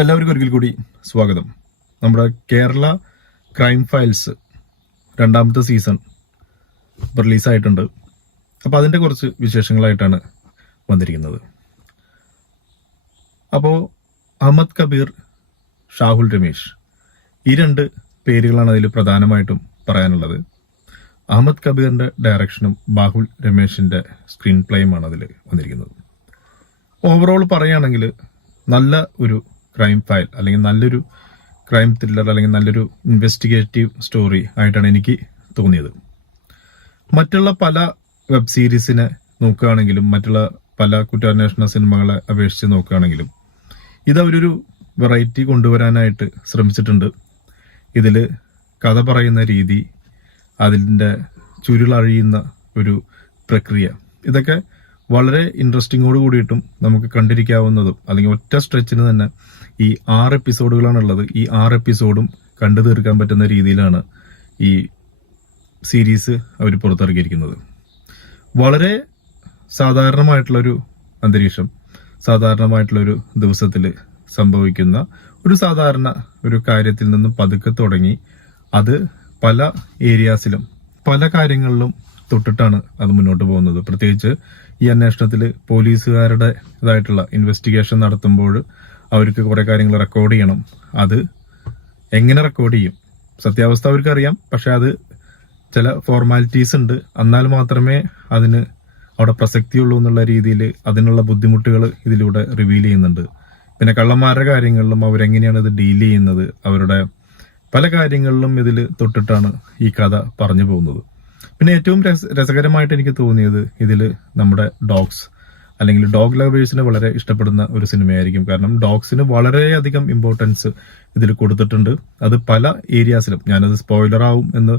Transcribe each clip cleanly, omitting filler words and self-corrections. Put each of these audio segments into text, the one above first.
എല്ലാവർക്കും ഒരിക്കൽ കൂടി സ്വാഗതം. നമ്മുടെ കേരള ക്രൈം ഫയൽസ് 2ാമത്തെ സീസൺ റിലീസായിട്ടുണ്ട്. അപ്പോൾ അതിൻ്റെ കുറച്ച് വിശേഷങ്ങളായിട്ടാണ് വന്നിരിക്കുന്നത്. അപ്പോൾ അഹമ്മദ് കബീർ, ഷാഹുൽ രമേശ്, ഈ 2 പേരുകളാണ് അതിൽ പ്രധാനമായിട്ടും പറയാനുള്ളത്. അഹമ്മദ് കബീറിന്റെ ഡയറക്ഷനും ബാഹുൽ രമേശിന്റെ സ്ക്രീൻ പ്ലേയുമാണ് അതിൽ വന്നിരിക്കുന്നത്. ഓവറോൾ പറയുകയാണെങ്കിൽ നല്ല ഒരു ക്രൈം ഫയൽ അല്ലെങ്കിൽ നല്ലൊരു ക്രൈം ത്രില്ലർ അല്ലെങ്കിൽ നല്ലൊരു ഇൻവെസ്റ്റിഗേറ്റീവ് സ്റ്റോറി ആയിട്ടാണ് എനിക്ക് തോന്നിയത്. മറ്റുള്ള പല വെബ് സീരീസിനെ നോക്കുകയാണെങ്കിലും മറ്റുള്ള പല കുറ്റാന്വേഷണ സിനിമകളെ അപേക്ഷിച്ച് നോക്കുകയാണെങ്കിലും ഇതവരൊരു വെറൈറ്റി കൊണ്ടുവരാനായിട്ട് ശ്രമിച്ചിട്ടുണ്ട്. ഇതിൽ കഥ പറയുന്ന രീതി, അതിൻ്റെ ചുരുളഴിയുന്ന ഒരു പ്രക്രിയ, ഇതൊക്കെ വളരെ ഇൻട്രസ്റ്റിങ്ങോട് കൂടിയിട്ടും നമുക്ക് കണ്ടിരിക്കാവുന്നതും അല്ലെങ്കിൽ ഒറ്റ സ്ട്രെച്ചിന് തന്നെ ഈ 6 എപ്പിസോഡുകളാണുള്ളത്. ഈ 6 എപ്പിസോഡും കണ്ടു തീർക്കാൻ പറ്റുന്ന രീതിയിലാണ് ഈ സീരീസ് അവർ പുറത്തിറക്കിയിരിക്കുന്നത്. വളരെ സാധാരണമായിട്ടുള്ളൊരു അന്തരീക്ഷം, സാധാരണമായിട്ടുള്ളൊരു ദിവസത്തിൽ സംഭവിക്കുന്ന ഒരു സാധാരണ ഒരു കാര്യത്തിൽ നിന്നും പതുക്കെ തുടങ്ങി അത് പല ഏരിയാസിലും പല കാര്യങ്ങളിലും തൊട്ടിട്ടാണ് അത് മുന്നോട്ട് പോകുന്നത്. പ്രത്യേകിച്ച് ഈ അന്വേഷണത്തിൽ പോലീസുകാരുടെ ഇതായിട്ടുള്ള ഇൻവെസ്റ്റിഗേഷൻ നടത്തുമ്പോൾ അവർക്ക് കുറെ കാര്യങ്ങൾ റെക്കോർഡ് ചെയ്യണം. അത് എങ്ങനെ റെക്കോർഡ് ചെയ്യും? സത്യാവസ്ഥ അവർക്കറിയാം, പക്ഷെ അത് ചില ഫോർമാലിറ്റീസ് ഉണ്ട്. എന്നാൽ മാത്രമേ അതിന് അവിടെ പ്രസക്തിയുള്ളൂ എന്നുള്ള രീതിയിൽ അതിനുള്ള ബുദ്ധിമുട്ടുകൾ ഇതിലൂടെ റിവീൽ ചെയ്യുന്നുണ്ട്. പിന്നെ കള്ളന്മാരുടെ കാര്യങ്ങളിലും അവരെങ്ങനെയാണ് ഇത് ഡീൽ ചെയ്യുന്നത്, അവരുടെ പല കാര്യങ്ങളിലും ഇതിൽ തൊട്ടിട്ടാണ് ഈ കഥ പറഞ്ഞു പോകുന്നത്. പിന്നെ ഏറ്റവും രസകരമായിട്ട് എനിക്ക് തോന്നിയത് ഇതിൽ നമ്മുടെ ഡോഗ്സ് അല്ലെങ്കിൽ ഡോഗ് ലവേഴ്സിന് വളരെ ഇഷ്ടപ്പെടുന്ന ഒരു സിനിമയായിരിക്കും. കാരണം ഡോഗ്സിന് വളരെയധികം ഇമ്പോർട്ടൻസ് ഇതിൽ കൊടുത്തിട്ടുണ്ട്. അത് പല ഏരിയാസിലും. ഞാനത് സ്പോയിലർ ആവും എന്ന്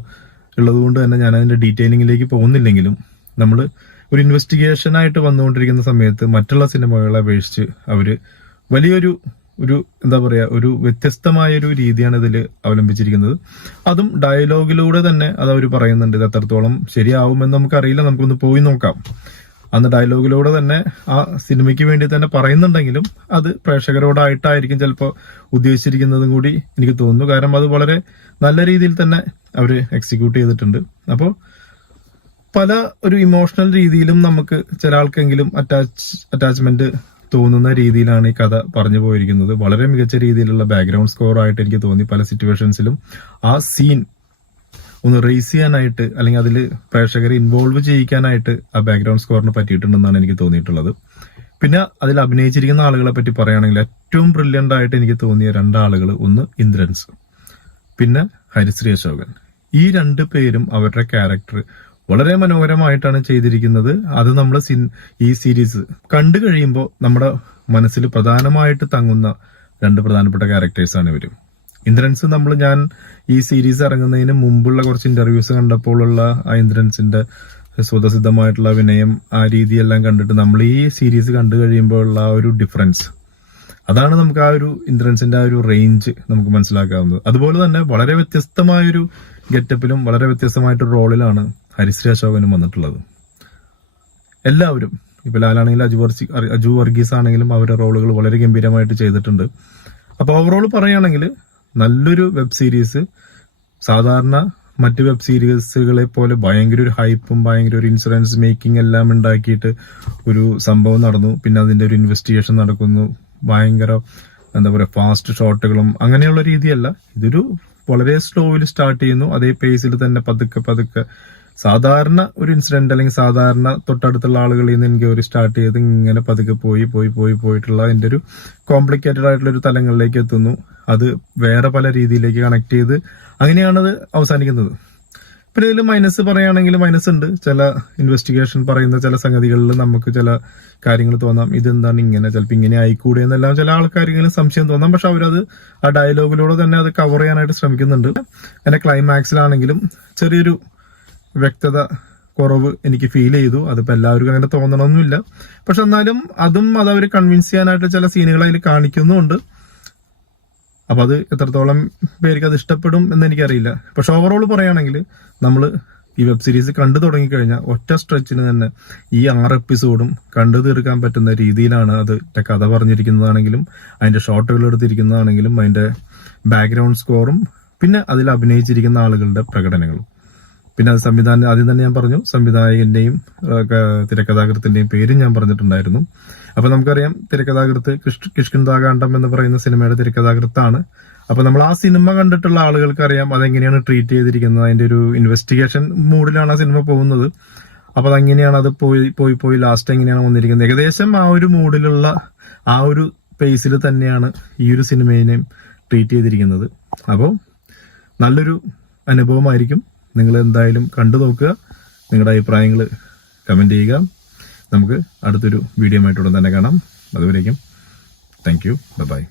ഉള്ളതുകൊണ്ട് തന്നെ ഞാൻ അതിന്റെ ഡീറ്റെയിലിംഗിലേക്ക് പോകുന്നില്ലെങ്കിലും നമ്മൾ ഒരു ഇൻവെസ്റ്റിഗേഷനായിട്ട് വന്നുകൊണ്ടിരിക്കുന്ന സമയത്ത് മറ്റുള്ള സിനിമകളെ അപേക്ഷിച്ച് അവര് വലിയൊരു എന്താ പറയാ ഒരു വ്യത്യസ്തമായൊരു രീതിയാണ് ഇതിൽ അവലംബിച്ചിരിക്കുന്നത്. അതും ഡയലോഗിലൂടെ തന്നെ അത് അവർ പറയുന്നുണ്ട്. ഇത് എത്രത്തോളം ശരിയാവുമെന്ന് നമുക്കറിയില്ല, നമുക്കൊന്ന് പോയി നോക്കാം. അന്ന് ഡയലോഗിലൂടെ തന്നെ ആ സിനിമയ്ക്ക് വേണ്ടി തന്നെ പറയുന്നുണ്ടെങ്കിലും അത് പ്രേക്ഷകരോടായിട്ടായിരിക്കും ചിലപ്പോൾ ഉദ്ദേശിച്ചിരിക്കുന്നതും കൂടി എനിക്ക് തോന്നുന്നു. കാരണം അത് വളരെ നല്ല രീതിയിൽ തന്നെ അവർ എക്സിക്യൂട്ട് ചെയ്തിട്ടുണ്ട്. അപ്പോൾ പല ഒരു ഇമോഷണൽ രീതിയിലും നമുക്ക് ചില ആൾക്കെങ്കിലും അറ്റാച്ച്മെന്റ് തോന്നുന്ന രീതിയിലാണ് ഈ കഥ പറഞ്ഞു പോയിരിക്കുന്നത്. വളരെ മികച്ച രീതിയിലുള്ള ബാക്ക്ഗ്രൗണ്ട് സ്കോർ ആയിട്ട് എനിക്ക് തോന്നി. പല സിറ്റുവേഷൻസിലും ആ സീൻ ഒന്ന് റേസ് ചെയ്യാനായിട്ട് അല്ലെങ്കിൽ അതിൽ പ്രേക്ഷകരെ ഇൻവോൾവ് ചെയ്യിക്കാനായിട്ട് ആ ബാക്ക്ഗ്രൗണ്ട് സ്കോറിന് പറ്റിയിട്ടുണ്ടെന്നാണ് എനിക്ക് തോന്നിയിട്ടുള്ളത്. പിന്നെ അതിൽ അഭിനയിച്ചിരിക്കുന്ന ആളുകളെ പറ്റി പറയുകയാണെങ്കിൽ ഏറ്റവും ബ്രില്യൻ്റ് ആയിട്ട് എനിക്ക് തോന്നിയ 2 ആളുകൾ, ഒന്ന് ഇന്ദ്രൻസ്, പിന്നെ ഹരിശ്രീ അശോകൻ. ഈ 2 പേരും അവരുടെ ക്യാരക്ടർ വളരെ മനോഹരമായിട്ടാണ് ചെയ്തിരിക്കുന്നത്. അത് നമ്മൾ ഈ സീരീസ് കണ്ടു കഴിയുമ്പോൾ നമ്മുടെ മനസ്സിൽ പ്രധാനമായിട്ട് തങ്ങുന്ന 2 പ്രധാനപ്പെട്ട ക്യാരക്ടേഴ്സാണ് ഇവര്. ഇന്ദ്രൻസ് ഞാൻ ഈ സീരീസ് ഇറങ്ങുന്നതിന് മുമ്പുള്ള കുറച്ച് ഇന്റർവ്യൂസ് കണ്ടപ്പോഴുള്ള ആ ഇന്ദ്രൻസിന്റെ സ്വതസിദ്ധമായിട്ടുള്ള വിനയം, ആ രീതിയെല്ലാം കണ്ടിട്ട് നമ്മൾ ഈ സീരീസ് കണ്ടു കഴിയുമ്പോഴുള്ള ആ ഒരു ഡിഫറൻസ്, അതാണ് നമുക്ക് ആ ഒരു ഇന്ദ്രൻസിന്റെ ആ ഒരു റേഞ്ച് നമുക്ക് മനസ്സിലാക്കാവുന്നത്. അതുപോലെ തന്നെ വളരെ വ്യത്യസ്തമായൊരു ഗെറ്റപ്പിലും വളരെ വ്യത്യസ്തമായിട്ടൊരു റോളിലാണ് ഹരിശ്രീ അശോകനും വന്നിട്ടുള്ളത്. എല്ലാവരും, ഇപ്പൊ ലാലാണെങ്കിലും അജു വർഗീസ് ആണെങ്കിലും അവരുടെ റോളുകൾ വളരെ ഗംഭീരമായിട്ട് ചെയ്തിട്ടുണ്ട്. അപ്പൊ ഓവറോൾ പറയുകയാണെങ്കിൽ നല്ലൊരു വെബ് സീരീസ്. സാധാരണ മറ്റ് വെബ് സീരീസുകളെ പോലെ ഭയങ്കര ഒരു ഹൈപ്പും ഭയങ്കര ഒരു ഇൻഷുറൻസ് മേക്കിംഗ് എല്ലാം ഉണ്ടാക്കിയിട്ട് ഒരു സംഭവം നടന്നു, പിന്നെ അതിന്റെ ഒരു ഇൻവെസ്റ്റിഗേഷൻ നടക്കുന്നു, ഭയങ്കര എന്താ പറയുക ഫാസ്റ്റ് ഷോട്ടുകളും അങ്ങനെയുള്ള രീതിയല്ല. ഇതൊരു വളരെ സ്ലോയിൽ സ്റ്റാർട്ട് ചെയ്യുന്നു, അതേ പേസിൽ തന്നെ പതുക്കെ സാധാരണ ഒരു ഇൻസിഡന്റ് അല്ലെങ്കിൽ സാധാരണ തൊട്ടടുത്തുള്ള ആളുകളിൽ നിന്ന് എനിക്ക് ഒരു സ്റ്റാർട്ട് ചെയ്ത് ഇങ്ങനെ പതുക്കെ പോയിട്ടുള്ള അതിന്റെ ഒരു കോംപ്ലിക്കേറ്റഡ് ആയിട്ടുള്ള ഒരു തലങ്ങളിലേക്ക് എത്തുന്നു. അത് വേറെ പല രീതിയിലേക്ക് കണക്ട് ചെയ്ത് അങ്ങനെയാണത് അവസാനിക്കുന്നത്. പിന്നെ ഇതിൽ മൈനസ് പറയുകയാണെങ്കിൽ മൈനസ് ഉണ്ട്. ചില ഇൻവെസ്റ്റിഗേഷൻ പറയുന്ന ചില സംഗതികളിൽ നമുക്ക് ചില കാര്യങ്ങൾ തോന്നാം, ഇതെന്താണ് ഇങ്ങനെ, ചിലപ്പോൾ ഇങ്ങനെ ആയിക്കൂടെ എന്നെല്ലാം ചില ആൾക്കാർക്കെങ്കിലും സംശയം തോന്നാം. പക്ഷെ അവരത് ആ ഡയലോഗിലൂടെ തന്നെ അത് കവർ ചെയ്യാനായിട്ട് ശ്രമിക്കുന്നുണ്ട്. അതിന്റെ ക്ലൈമാക്സിലാണെങ്കിലും ചെറിയൊരു വ്യക്തത കുറവ് എനിക്ക് ഫീൽ ചെയ്തു. അതിപ്പോ എല്ലാവർക്കും അങ്ങനെ തോന്നണമെന്നില്ല, പക്ഷെ എന്നാലും അത് അവർ കൺവിൻസ് ചെയ്യാനായിട്ട് ചില സീനുകൾ അതിൽ കാണിക്കുന്നുണ്ട്. അപ്പൊ അത് എത്രത്തോളം പേർക്ക് അത് ഇഷ്ടപ്പെടും എന്ന് എനിക്കറിയില്ല. പക്ഷെ ഓവറോൾ പറയുകയാണെങ്കിൽ നമ്മൾ ഈ വെബ് സീരീസ് കണ്ടു തുടങ്ങിക്കഴിഞ്ഞാൽ ഒറ്റ സ്ട്രെച്ചിന് തന്നെ ഈ 6 എപ്പിസോഡും കണ്ടു തീർക്കാൻ പറ്റുന്ന രീതിയിലാണ് അത് കഥ പറഞ്ഞിരിക്കുന്നതാണെങ്കിലും അതിന്റെ ഷോട്ടുകൾ എടുത്തിരിക്കുന്നതാണെങ്കിലും അതിന്റെ ബാക്ക്ഗ്രൗണ്ട് സ്കോറും പിന്നെ അതിൽ അഭിനയിച്ചിരിക്കുന്ന ആളുകളുടെ പ്രകടനങ്ങളും. പിന്നെ അത് ആദ്യം തന്നെ ഞാൻ പറഞ്ഞു, സംവിധായകന്റെയും തിരക്കഥാകൃത്തിന്റെയും പേരും ഞാൻ പറഞ്ഞിട്ടുണ്ടായിരുന്നു. അപ്പൊ നമുക്കറിയാം തിരക്കഥാകൃത്ത് കിഷ്കിന്ധാകാന്ഡം എന്ന് പറയുന്ന സിനിമയുടെ തിരക്കഥാകൃത്താണ്. അപ്പൊ നമ്മൾ ആ സിനിമ കണ്ടിട്ടുള്ള ആളുകൾക്ക് അറിയാം അതെങ്ങനെയാണ് ട്രീറ്റ് ചെയ്തിരിക്കുന്നത്. അതിന്റെ ഒരു ഇൻവെസ്റ്റിഗേഷൻ മൂഡിലാണ് ആ സിനിമ പോകുന്നത്. അപ്പൊ അതെങ്ങനെയാണ് അത് പോയി ലാസ്റ്റ് എങ്ങനെയാണ് വന്നിരിക്കുന്നത്, ഏകദേശം ആ ഒരു മൂഡിലുള്ള ആ ഒരു പേസിൽ തന്നെയാണ് ഈ ഒരു സിനിമയെയും ട്രീറ്റ് ചെയ്തിരിക്കുന്നത്. അപ്പോൾ നല്ലൊരു അനുഭവമായിരിക്കും. നിങ്ങൾ എന്തായാലും കണ്ടു നോക്കുക, നിങ്ങളുടെ അഭിപ്രായങ്ങൾ കമന്റ് ചെയ്യുക. നമുക്ക് അടുത്തൊരു വീഡിയോ ആയിട്ട് ഉടൻ തന്നെ കാണാം. അതുവരേക്കും താങ്ക് യു, ബൈ.